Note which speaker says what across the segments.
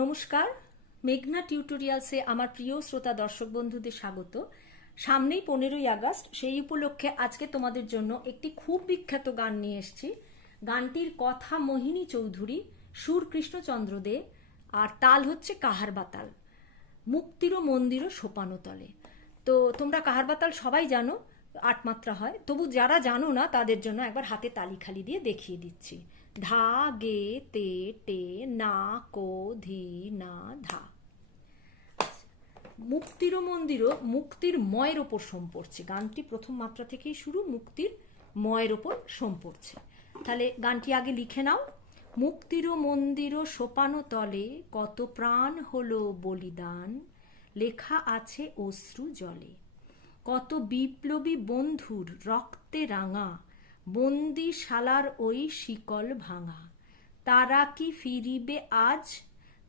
Speaker 1: নমস্কার, মেঘনা টিউটোরিয়ালসে আমার প্রিয় শ্রোতা দর্শক বন্ধুদের স্বাগত। সামনেই পনেরোই আগস্ট, সেই উপলক্ষে আজকে তোমাদের জন্য একটি খুব বিখ্যাত গান নিয়ে এসেছি। গানটির কথা মোহিনী চৌধুরী, সুর কৃষ্ণচন্দ্র দে, আর তাল হচ্ছে কাহার বাতাল। মুক্তির মন্দিরও সোপানো তলে তো তোমরা কাহার বাতাল সবাই জানো আট মাত্রা হয়। তবু যারা জানো না, তাদের জন্য একবার হাতে তালি খালি দিয়ে দেখিয়ে দিচ্ছি। ধা, গে, তে, টে, না, কো, ধি, না, ধা। মুক্তির মন্দিরও মুক্তির ময়ের ওপর সোম পড়ছে। গানটি প্রথম মাত্রা থেকেই শুরু, মুক্তির ময়ের ওপর সোম পড়ছে। তাহলে গানটি আগে লিখে নাও। মুক্তির মন্দির সোপানো তলে কত প্রাণ হলো বলিদান, লেখা আছে অশ্রু জলে। কত বিপ্লবী বন্ধুর রক্তে রাঙা বন্দি শালার ওই শিকল ভাঙা। তারা কি ফিরিবে আজ?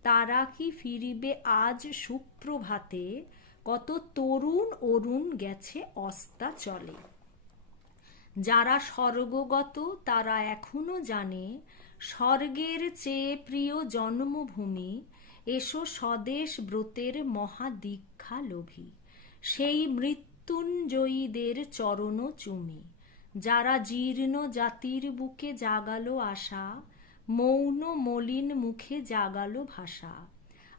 Speaker 1: তারা কি ফিরিবে আজ সুপ্রভাতে? কত তরুণ অরুণ গেছে অস্তা চলে। যারা স্বর্গগত, তারা এখনও জানে, স্বর্গের চেয়ে প্রিয় জন্মভূমি, এসো স্বদেশ ব্রতের মহাদীক্ষা লোভী। সেই মৃত্যুঞ্জয়ীদের চরণ চুমি। যারা জীর্ণ জাতির বুকে জাগালো আশা, মৌন মলিন মুখে জাগালো ভাষা।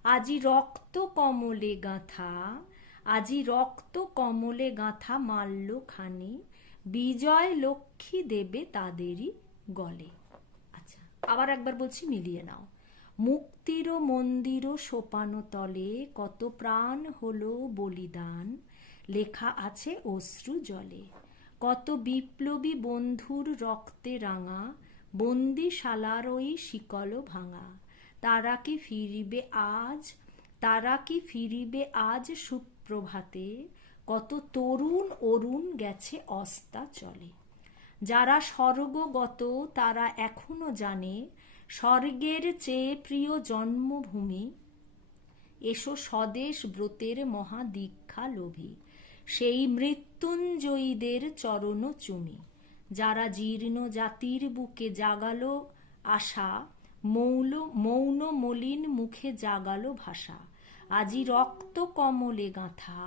Speaker 1: আজি রক্ত কমলে গাঁথা, আজি রক্ত কমলে গাঁথা মাল্য খানি, বিজয় লক্ষ্মী দেবে তাদেরই গলে। আচ্ছা আবার একবার বলছি, মিলিয়ে নাও। মুক্তির মন্দির সোপানো তলে কত প্রাণ হলো বলিদান লেখা আছে অশ্রু জলে। কত বিপ্লবী বন্ধুর রক্তে রাঙা বন্দিশালার ওই শিকল ভাঙা। তারা কি ফিরিবে আজ? তারা কি ফিরিবে আজ সুপ্রভাতে? কত তরুণ অরুণ গেছে অস্তা চলে। যারা স্বর্গগত, তারা এখনও জানে, স্বর্গের চেয়ে প্রিয় জন্মভূমি। এসো স্বদেশ ব্রতের মহাদীক্ষা লোভী। সেই মৃত্যুঞ্জয়ীদের চরণ চুমি। যারা জীর্ণ জাতির বুকে জাগালো আশা, মৌল, মৌন মলিন মুখে জাগালো ভাষা। আজি রক্ত কমলে গাঁথা,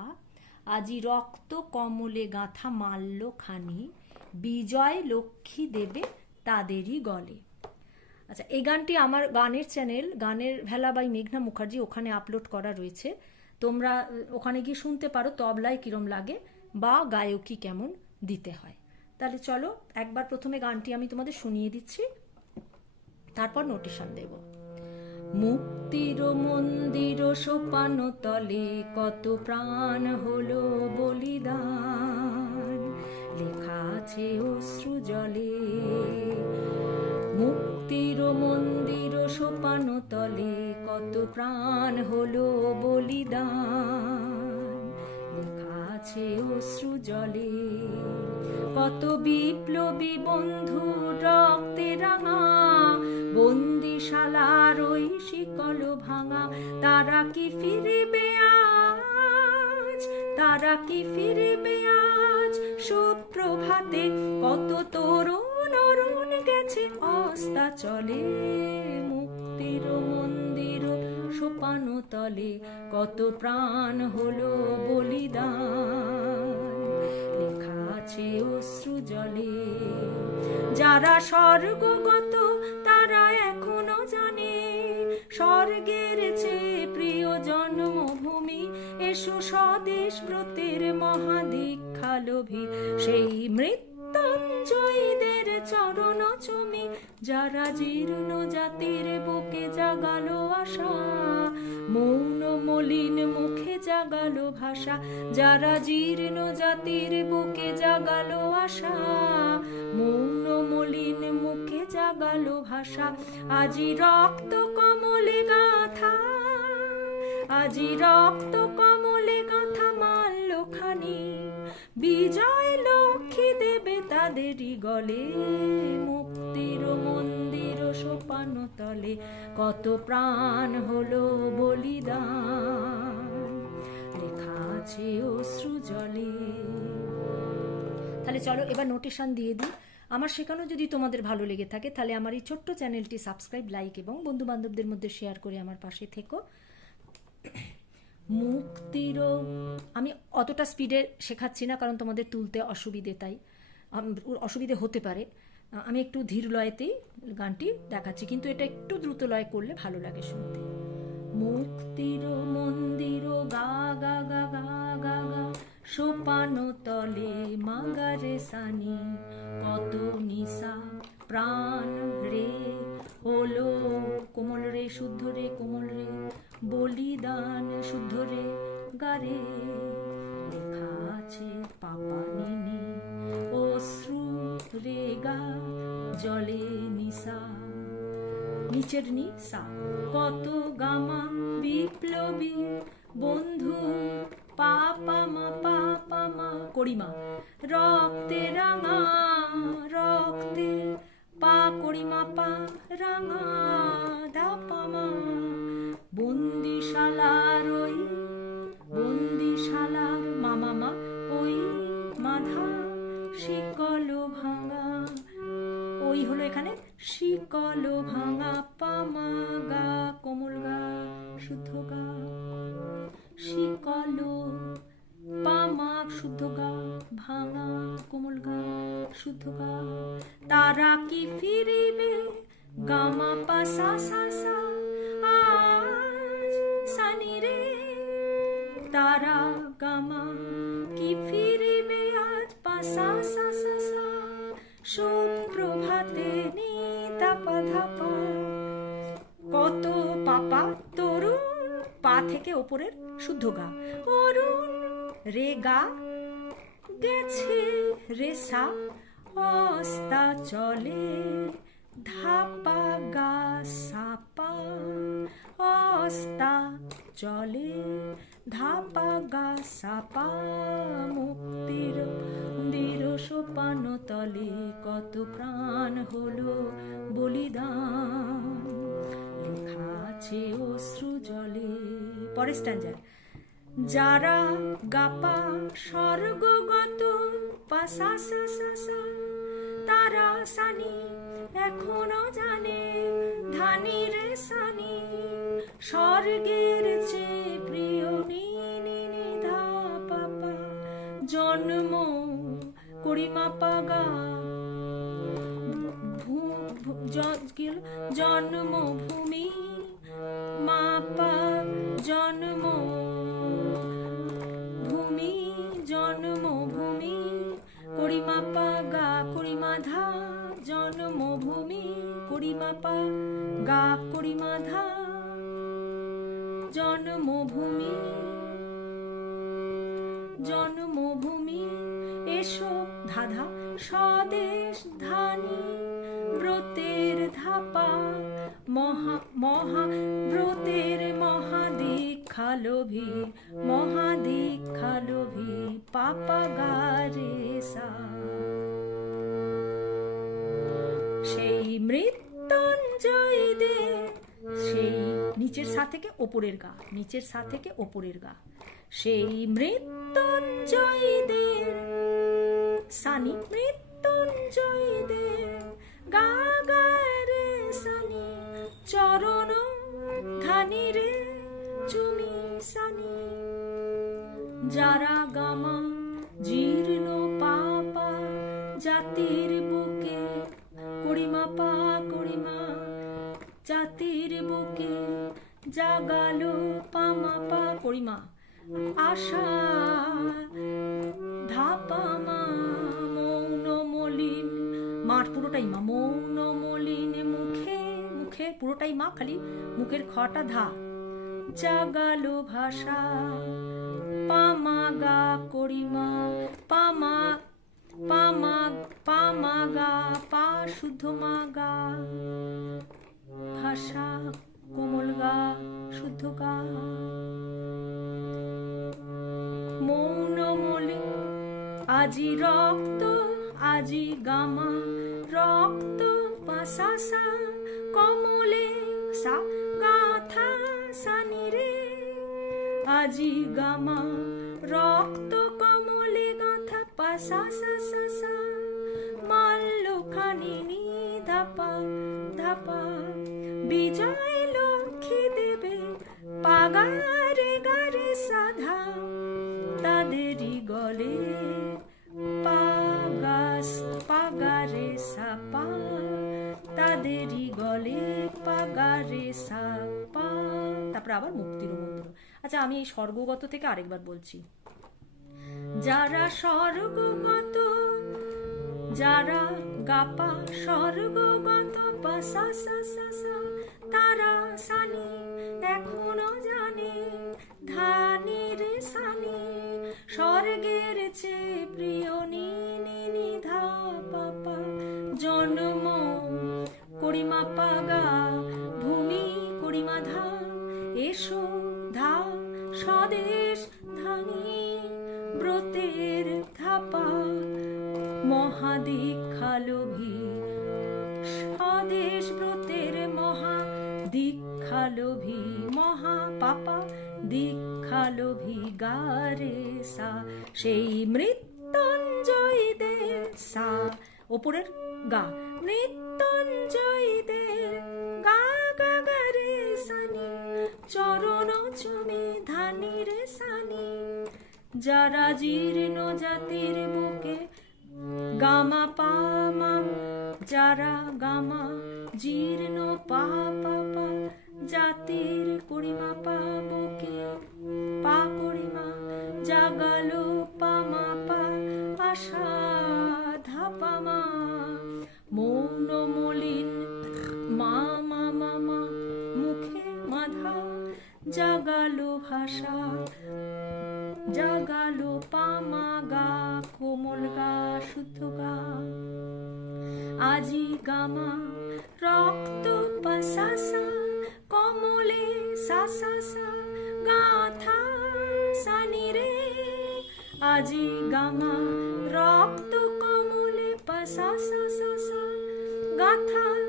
Speaker 1: আজি রক্ত কমলে গাঁথা মাল্য খানি, বিজয় লক্ষ্মী দেবে তাদেরই গলে। আচ্ছা এই গানটি আমার গানের চ্যানেল গানের ভেলা বাই মেঘনা মুখার্জি ওখানে আপলোড করা রয়েছে। তোমরা, ওখানে গিয়ে শুনতে পারো তবলায় কিরম লাগে বা গায়কী কেমন দিতে হয়। তাহলে চলো, একবার প্রথমে গানটি আমি তোমাদের শুনিয়ে দিচ্ছি, তারপর নোটিশন দেব। মুক্তির মন্দির সোপান তলে কত প্রাণ হলো বলিদান, লেখা আছে অশ্রু জলে। মুক্তির মন্দির সোপান তলে কত প্রাণ হলো বলিদান। লেখা আছে অশ্রু জলে, কত বিপ্লবী বন্ধু রক্তে রাঙা। বন্দিশালার ওই শিকল ভাঙা, তারা কি ফিরিবে আজ? তারা কি ফিরিবে আজ? সুপ্রভাতে কত অরুণ গেছে অস্তা চলে, মুক্তির মন্দির সোপানো তলে। কত প্রাণ হলো বলিদান, লেখা আছে অশ্রু জলে। যারা স্বর্গগত, তারা এখনও জানে, স্বর্গের চেয়ে প্রিয় জন্মভূমি এসো স্বদেশ ব্রতের মহাদীক্ষা লোভী সেই মৃত্যুঞ্জয়ীদের চরণ চুমি, যারা জীর্ণ জাতির বুকে জাগালো আশা, মৌন মলিন মুখে জাগালো ভাষা, যারা জীর্ণ জাতির বুকে জাগালো আশা, মৌন মলিন মুখে জাগালো ভাষা, আজি রক্ত কমলে গাথা, আজি রক্ত কমলে গাথা মাল্য খানি বিজয় তাদেরই গলে, মুক্তির মন্দির সোপান তলে, কত প্রাণ হলো বলিদান। লেখা আছে অশ্রু জলে। তাহলে চলো এবার নোটিশন দিয়ে দিই। আমার শেখানো যদি তোমাদের ভালো লেগে থাকে, তাহলে আমার এই ছোট্ট চ্যানেলটি সাবস্ক্রাইব লাইক এবং বন্ধু বান্ধবদের মধ্যে শেয়ার করে আমার পাশে থেকো। মুক্তির, আমি অতটা স্পিডে শেখাচ্ছি না, কারণ তোমাদের তুলতে অসুবিধে তাই। অসুবিধে হতে পারে। আমি একটু ধীর লয়েতেই গানটি দেখাচ্ছি, কিন্তু এটা একটু দ্রুত লয় করলে ভালো লাগে শুনতে। মুক্তির মন্দির গা গা গা গা গা গা, সোপানো তলে মাগারে সানি, কত নিশা প্রাণ রে, হলো কোমল রে, শুদ্ধ রে, কোমল রে, বলিদান শুদ্ধ রে গারে জলে নিশা নিচের নিশা কত গামা বিপ্লবী বন্ধু, পাপা মা পাপা মা করিমা রক্তে রাঙা, রক্তে পা করিমা পা রাঙা, দাপা মা ওই হলো এখানে, শিকল ভাঙা পামা গা, কোমল গা, শুদ্ধ গা। শিকল পামা, শুদ্ধ গা, ভাঙা, কোমল গা, শুদ্ধ গা। তারা কি ফিরিবে? গামা পা সা সা সুপ্রভাতে নিতাপা ধাপা কত পাপা, তরুণ, পা থেকে ওপরের শুদ্ধ গা। অরুণ, রে গা, গেছে রেসা অস্তা চলে, ধাপা গা সাপা। অস্তা চলে, ধাপা গা সাপা, মুক্তির মন্দির সোপান তলে কত প্রাণ হলো বলিদান। লেখা আছে অশ্রু জলে পরের স্ট্যান্ডার যারা গাপা স্বর্গগত পাশা সা সা সা, তারা সানি এখনও জানে ধানি রে সানি। স্বর্গের কি হলো? জন্মভূমি মাপা জন্ম ভূমি জন্মভূমি। করিমাপা গা করিমাধা জন্মভূমি করিমাপা গা করিমাধা জন্মভূমি জন্মভূমি, এসো ধাধা, স্বদেশ ধানি, ব্রতের ধাপা, মহা মহা, ব্রতের মহাদীক্ষালোভী পাপা গারে সা। সেই মৃত্যুঞ্জয়ীদের সেই নিচের সা থেকে ওপরের গা, নিচের সা থেকে ওপরের গা। সেই মৃত্যুঞ্জয়ীদের সানি মৃত্যুঞ্জয়ীদের গা গা সানি, চরণ ধানি রে চুমি সানি। যারা গামা জীর্ণ পাপা জাতির বুকে, করিমা পা করিমা, জাতির বুকে জাগালো পামা পা করিমা। আশা ধাপা মা মলিন মার পুরোটাই মা মৌন মলিন মুখে মুখে পুরোটাই মা, খালি মুখের খটা ধা। জাগালো ভাষা, পামা গা করিমা, পামা পামা পামা গা, পা শুদ্ধ মা গা। ভাষা কোমল গা, শুদ্ধ গা। মৌন মলি আজি রক্ত আজি গামা রক্ত পাশাসা কমলে সা গাথা সানি রে। আজি গামা রক্ত, কমলে গাথা পাশাসা সা মাল্য খানি নি ধাপা ধাপা, বিজয় লক্ষ্মী দেবে, পাগারে গারে সাধা। তারপর আবার মুক্তির মন্ত্র। আচ্ছা আমি এই স্বর্গগত থেকে আরেকবার বলছি। যারা স্বর্গগত, যারা গাপা স্বর্গগত তারা সানি, এখনও জানে, ধানি রে সানি, স্বর্গের চেয়ে প্রিয় নিনি নিধা পাপা, জন্ম করিমা ব্রতের থাপা, মহাদীক্ষালোভী। স্বদেশ ব্রতের মহা দীক্ষালোভী মহা পাপা দীক্ষালোভী গারে সা সেই মৃত্যুঞ্জয় দে সা ওপরের গা, মৃত্যুঞ্জয় দে যারা জীর্ণ জাতির বুকে, গামা পামা, যারা গামা জীর্ণ পা পা পা জাতির পরিমা পা বুকে, পা পরিমা জাগালো পামা পা, আশা ধাপামা মৌন মলিন মা মা মা, মুখে মাধা জাগালো ভাষা জাগালো পামা গা কোমল গা, শুদ্ধ গা। আজি গামা, রক্ত পাসাসা কমলে সাসা সা গাথা সানি রে। আজি গামা, রক্ত কমলে পাসাসা সা সা গাথা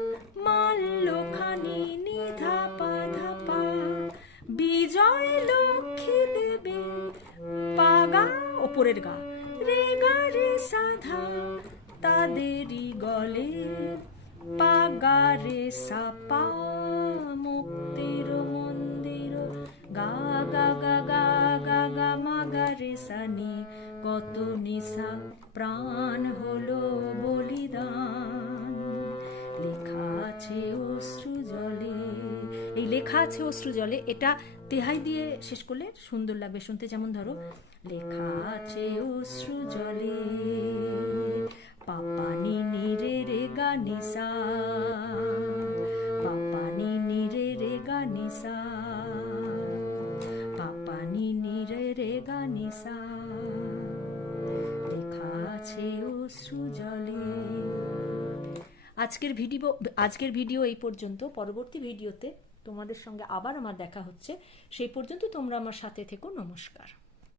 Speaker 1: ওপরের গা। রে গা রে সাধা তাদেরই গলে। পাগা রে সাপা, মুক্তির মন্দির। গা গা গা গা গা গা মাগা রে সানি। কত নিশা প্রাণ হলো বলিদান। লেখা আছে অশ্রু জলে। এই লেখা আছে অশ্রু জলে, এটা তেহাই দিয়ে শেষ করলে সুন্দর লাগবে। শুনতে যেমন ধরো লেখা আছে অশ্রু জলে। পাপানি নিরে রে গা নিসা পাপানি নিরে রে গা নিসা পাপানি নিরে রে গা নিসা লেখা আছে অশ্রু জলে। আজকের ভিডিও আজকের ভিডিও এই পর্যন্ত। পরবর্তী ভিডিওতে তোমাদের সঙ্গে আবার আমার দেখা হচ্ছে। সেই পর্যন্ত তোমরা আমার সাথে থেকো। নমস্কার।